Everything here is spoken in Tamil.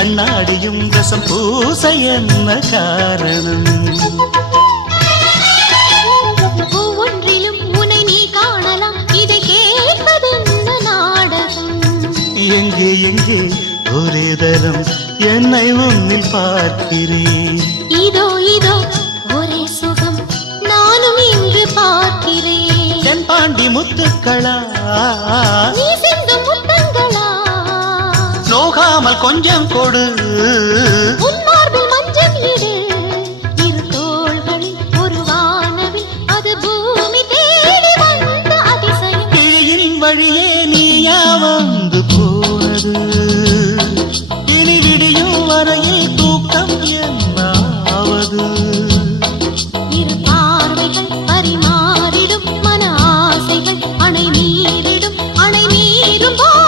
கண்ணாடியும் ரசம் பூச என்ன காரணம்? ஒவ்வொன்றிலும் உன்னை நீ காணலாம், இதை கேட்பதென்ன நாடகம்? எங்கே எங்கே ஒரே தரம் என்னை உன்னில் பார்க்கிறேன். இதோ இதோ ஒரே சுகம் நானும் இங்கு பார்க்கிறேன். என் பாண்டி முத்துக்களா நீ சிந்தும் முத்தங்களா? நோகாமல் கொஞ்சம் கொடு.